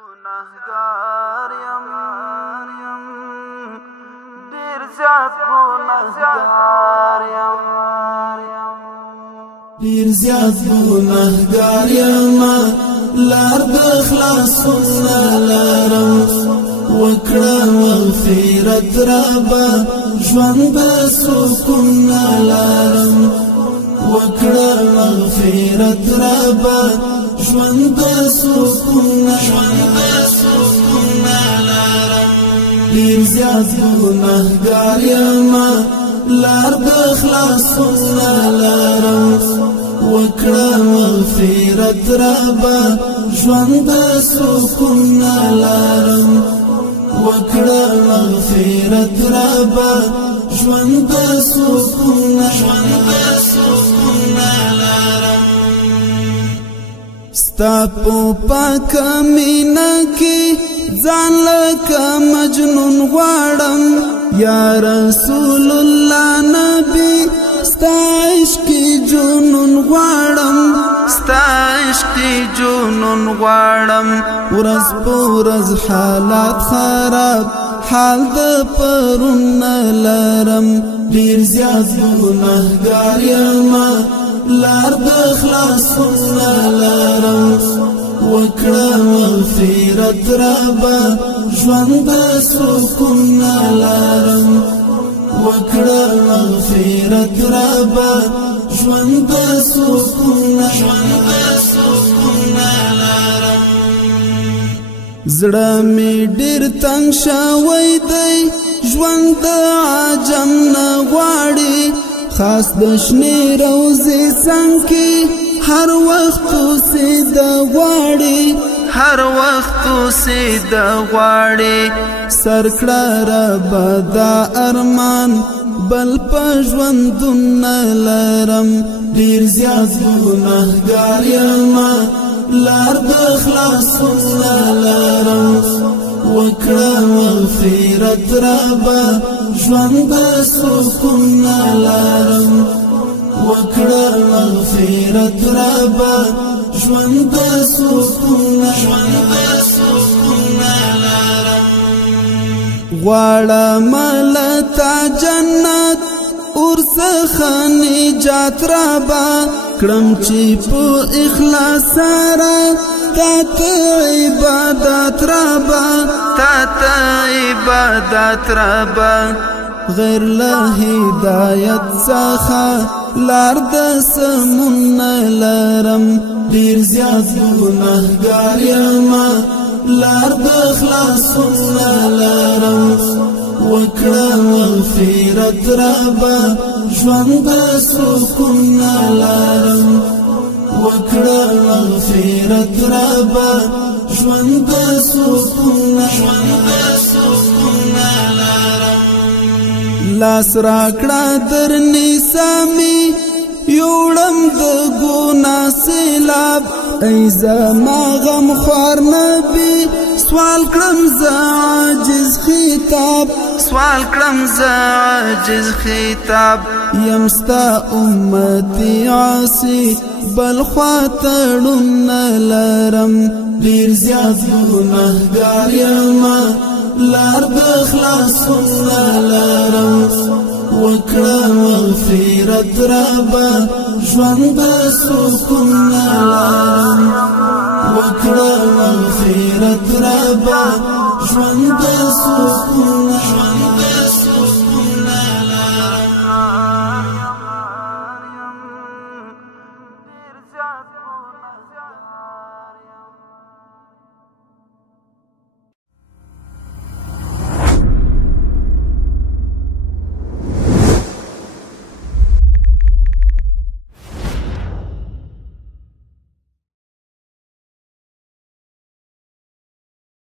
گناهگار یم ډیر زیات گناهگار یم ډیر زیات گناهگار یم لار د خلاصون لارم وکړه مغفرت ربا ژوند د سکون لارم وکړه مغفرت ربا ژوند د سکون لارم ډیر زیات گناهگار یم لار د خلاصون لارم وکړه مغفرت ربا ژوند د سکون لارم وکړه مغفرت ربا ژوند د سکون لارم ستا په پاک مینا کې ځان لکه مجنون غواړم یا رسول الله نبی ستا عشق جنون غواړم ستا عشق جنون غواړم ورځ په ورځ حالات خراب حال د پرون لرم ډیر زیات گناهگار یم لار د خلاصون لرم وکړه مغفرت ربا ژوند د سکون لرم وکړه مغفرت ربا ژوند د سکون لرم زړه می ډیر تنگ شوی دی ژوند د عجم نه غواړي خاص د شنې روزې څنګ کې هر وخت سید غواړي هر وخت سید غواړي سرکړه ربا دا ارمان بل په ژوندون لرم ډیر زیات گناهگار یم لار د خلاصون لرم وکړه مغفرت ربا ژوند د سکون لرم وکړه مغفرت ربا ژوند د سکون لرم غواړم ملتا جنت ورڅخه نجات ربا کړم چې په اخلاص سره تاته عبادت ربا تاته عبادت ربا غیر له هدایت څخه لار د سمون لرم ډیر زیات گناهگار یم لار د خلاصون لرم وکړه مغفرت ربا ژوند د سکون لرم وکړه مغفرت ربا ژوند د سکون لرم لاس راکړه در نسامي یوړم د ګنا سیلاب ای زما غم خوار نبی سوال کړم ز عاجز خطاب سوال کړم ز عاجز خطاب یمستا امتی عاصی بل خاطرون لرم ډیر زیات گناهگار یم لار د خلاصون لرم وکړه مغفرت ربا ژوند د سکون لرم وکړه مغفرت ربا ژوند د سکون